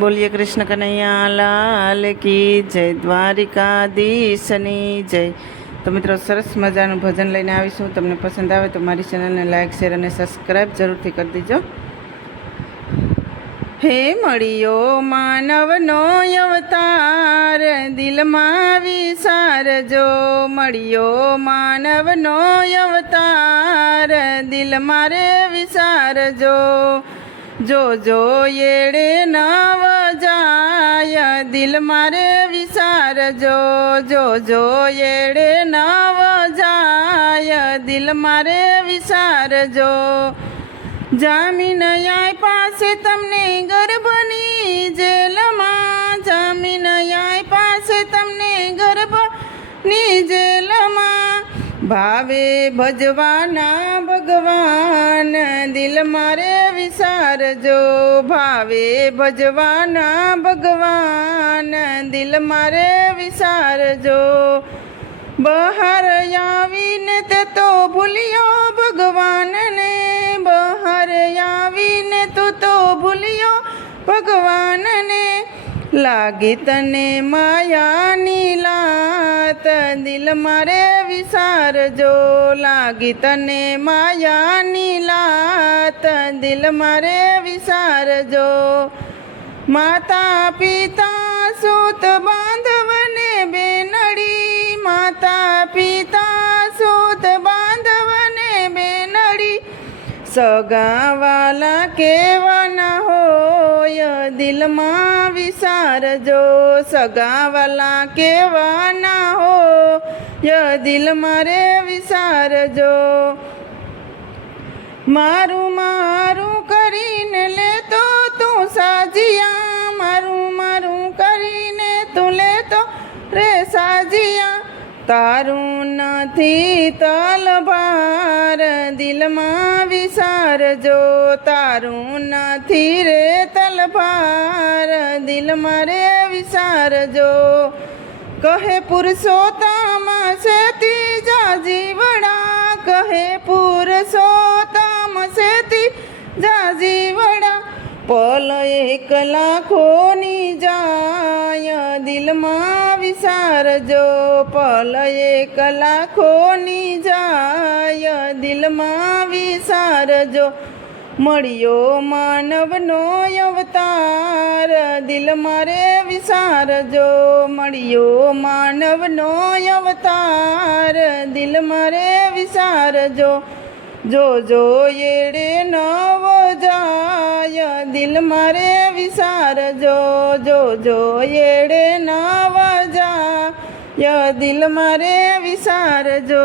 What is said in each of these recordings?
બોલીએ કૃષ્ણ કનૈયા લાલ કી જય, દ્વારિકાધીશની જય. તો મિત્રો, સરસ મજાનું ભજન લઈને આવીશું. તમને પસંદ આવે તો મારી ચેનલને લાઇક, શેર અને સબસ્ક્રાઈબ જરૂરથી કરી દેજો. હે મળ્યો માનવનો અવતાર, દિલમાં વિસારજો. મળ્યો માનવનો અવતાર, દિલ મારે વિસારજો. જો એડે નવ જાય, દિલ મારે વિસારજો. જો એડે નવ જાય, દિલ મારે વિસારજો. જામીન આય પાસે તમને ગર્ભની જેલમાં, જામીન આય પાસે તમને ગર્ભની જેલમાં. ભાવે ભજવાના ભગવાન, દિલ મારે વિસારજો. ભાવે ભજવાના ભગવાન, દિલ મારે વિસારજો. બહાર આવીને તે તો ભૂલ્યો ભગવાનને, બહાર આવીને તું તો ભૂલ્યો ભગવાનને. લાગી તને માયાની લાત, દિલ મારે વિસારજો. લાગી તને માયાની લાત, દિલ મારે વિસારજો. માતા પિતા સૂત બાંધવને બેનડી, માતા પિતા સૂત બાંધવને બેનડી. સગાવાલા કેવાના હોય, દિલમાં વિસારજો. સગાવાલા કેવાના હોય, દિલ મારે વિસારજો. મારું મારું કરીને લેતો તું સાજિયા, મારું મારું કરીને તું લેતો રે સાજિયા. તારું નથી તલભાર, દિલમાં વિસારજો. તારું નથી રે તલભાર, દિલ મારે વિસારજો. કહે પુરુષોત્તમ સેતી જાજી વડા, કહે પુરુષોત્તમ સેતી જાજી વડા. પલ એક લાખોની જાય, દિલમાં વિસારજો. પલ એક લાખોની જાય, દિલમાં વિસારજો. મળ્યો માનવનો અવતાર, દિલ મારે વિસારજો. મળ્યો માનવનો અવતાર, દિલ મારે વિસારજો. જો એડે નવ જાય, દિલ મારે વિસારજો. જો એડે નવ જાય, દિલ મારે વિસારજો.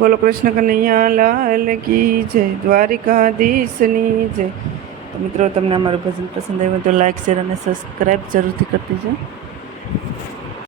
બોલો કૃષ્ણ કનૈયા લાલ કી જય, દ્વારિકાધીશની જય. તો મિત્રો, તમને અમારું ભજન પસંદ આવ્યું તો લાઇક, શેર અને સબસ્ક્રાઈબ જરૂરથી કરી દેજો.